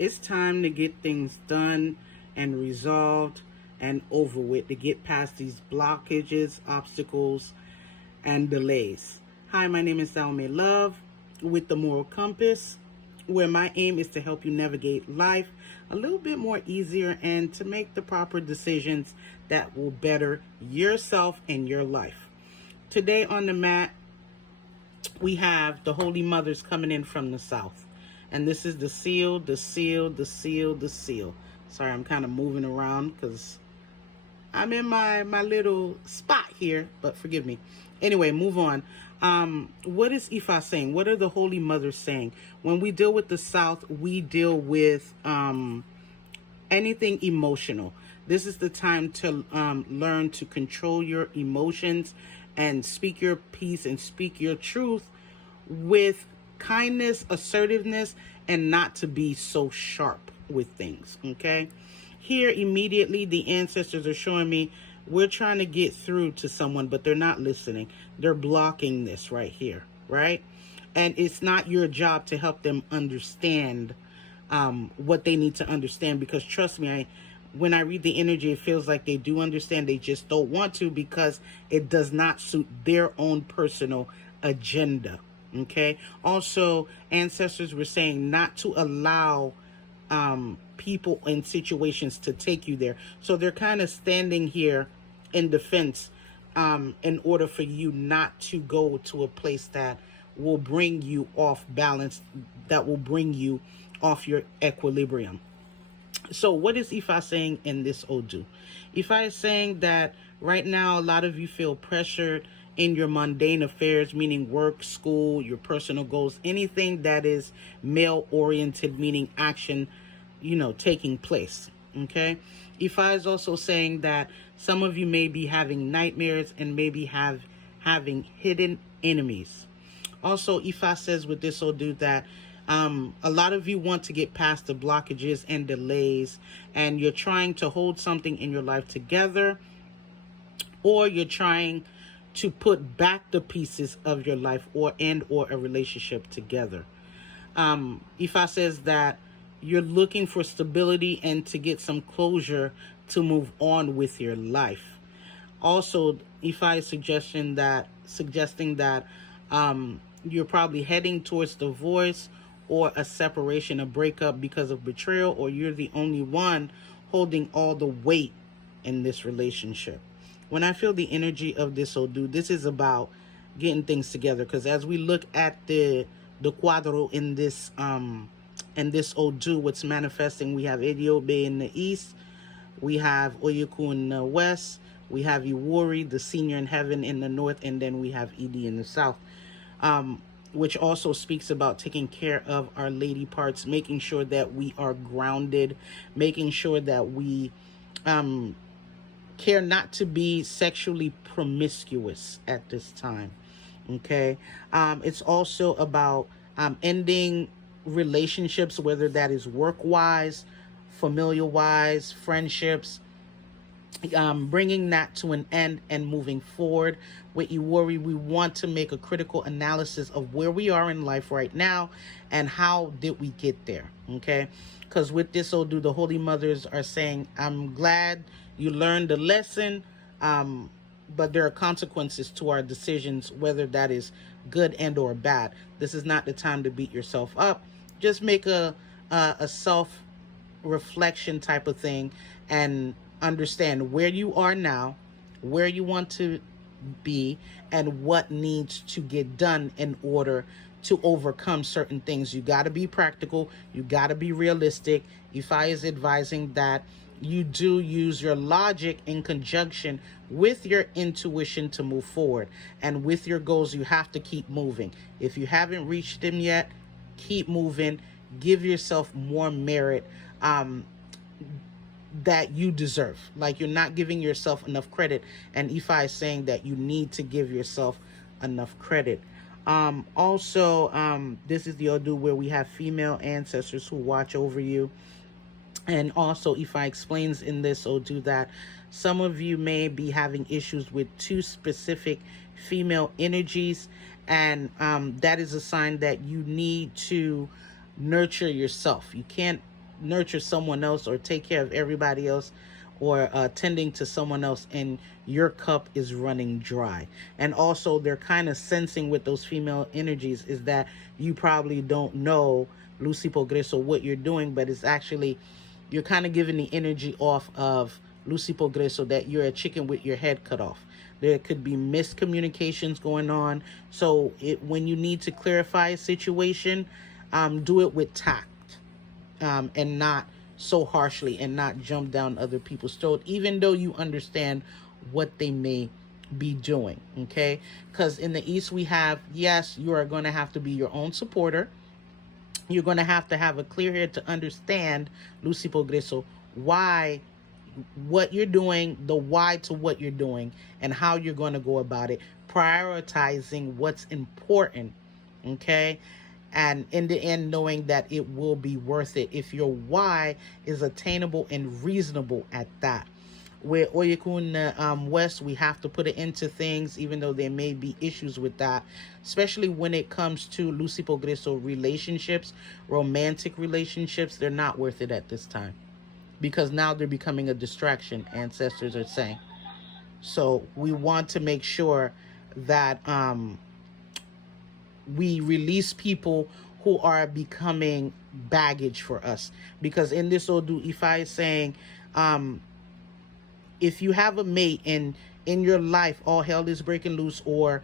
It's time to get things done and resolved and over with, to get past these blockages, obstacles, and delays. Hi, my name is Salome Love with the Moral Compass, where my aim is to help you navigate life a little bit more easier and to make the proper decisions that will better yourself and your life. Today on the mat, we have the Holy Mothers coming in from the south. And this is the seal, the seal, the seal, the seal. Sorry, I'm kind of moving around because I'm in my little spot here, but forgive me. Anyway, move on. What is Ifa saying? What are the Holy Mothers saying? When we deal with the south, we deal with anything emotional. This is the time to learn to control your emotions and speak your peace and speak your truth with kindness, assertiveness, and not to be so sharp with things. Okay. Here immediately the ancestors are showing me we're trying to get through to someone, but they're not listening. They're blocking this right here, right? And it's not your job to help them understand what they need to understand, because trust me, when I read the energy, it feels like they do understand. They just don't want to because it does not suit their own personal agenda. Okay. Also, ancestors were saying not to allow people in situations to take you there. So they're kind of standing here in defense in order for you not to go to a place that will bring you off balance, that will bring you off your equilibrium. So what is Ifa saying in this Odu? Ifa is saying that right now a lot of you feel pressured in your mundane affairs, meaning work, school, your personal goals, anything that is male oriented, meaning action, taking place. Okay. Ifa is also saying that some of you may be having nightmares and maybe having hidden enemies. Also, Ifa says with this Odu that a lot of you want to get past the blockages and delays, and you're trying to hold something in your life together, or you're trying to put back the pieces of your life or a relationship together. Ifa says that you're looking for stability and to get some closure to move on with your life. Also, Ifa is suggesting that you're probably heading towards divorce or a separation, a breakup because of betrayal, or you're the only one holding all the weight in this relationship. When I feel the energy of this Odu, this is about getting things together, because as we look at the cuadro in this Odu, what's manifesting, we have Ediobe in the east, we have Oyuku in the west, we have Iwori, the senior in heaven, in the north, and then we have Idi in the south, which also speaks about taking care of our lady parts, making sure that we are grounded, making sure that we care not to be sexually promiscuous at this time. Okay. It's also about ending relationships, whether that is work-wise, familial-wise, friendships, bringing that to an end and moving forward. With Iwori, we want to make a critical analysis of where we are in life right now and how did we get there. Okay. Because with this Odu, the Holy Mothers are saying, I'm glad you learned the lesson, but there are consequences to our decisions, whether that is good and or bad. This is not the time to beat yourself up. Just make a self reflection type of thing and understand where you are now, where you want to be, and what needs to get done in order to overcome certain things. You got to be practical. You got to be realistic. Ifa is advising that you do use your logic in conjunction with your intuition to move forward. And with your goals, you have to keep moving. If you haven't reached them yet, keep moving. Give yourself more merit that you deserve. Like, you're not giving yourself enough credit. And Ifa is saying that you need to give yourself enough credit. Also, this is the Odu where we have female ancestors who watch over you. And also, Ifa explains in this Odu that some of you may be having issues with two specific female energies, and that is a sign that you need to nurture yourself. You can't nurture someone else or take care of everybody else, or tending to someone else, and your cup is running dry. And also they're kind of sensing with those female energies is that you probably don't know, Lucy Progreso, what you're doing, but it's actually, you're kind of giving the energy off of Lucy Progreso that you're a chicken with your head cut off. There could be miscommunications going on. So when you need to clarify a situation, do it with tact, and not so harshly, and not jump down other people's throat, even though you understand what they may be doing. Okay, because in the East we have, yes, you are going to have to be your own supporter. You're going to have a clear head to understand, Lucy Progreso, why, what you're doing, the why to what you're doing, and how you're going to go about it, prioritizing what's important. Okay, and in the end knowing that it will be worth it if your why is attainable and reasonable at that. With Oyekun West, we have to put it into things, even though there may be issues with that, especially when it comes to Lucy Progreso relationships, romantic relationships. They're not worth it at this time, because now they're becoming a distraction, ancestors are saying. So we want to make sure that we release people who are becoming baggage for us. Because in this Odu Ifa is saying, if you have a mate and in your life all hell is breaking loose, or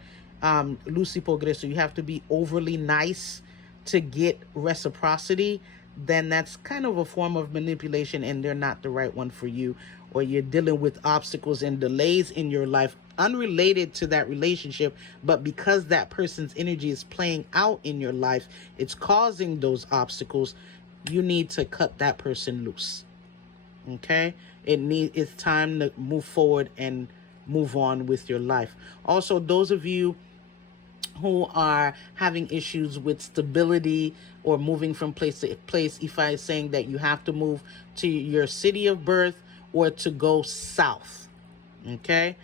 Lucy Progreso, you have to be overly nice to get reciprocity, then that's kind of a form of manipulation, and they're not the right one for you. Or you're dealing with obstacles and delays in your life unrelated to that relationship, but because that person's energy is playing out in your life, it's causing those obstacles. You need to cut that person loose. Okay, it's time to move forward and move on with your life. Also, those of you who are having issues with stability or moving from place to place, Ifa is saying that you have to move to your city of birth or to go south. Okay,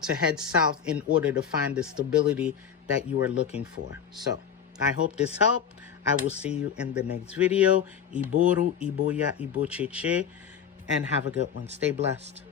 to head south in order to find the stability that you are looking for. So I hope this helped. I will see you in the next video. Iboru, Iboya, Ibocheche, and have a good one. Stay blessed.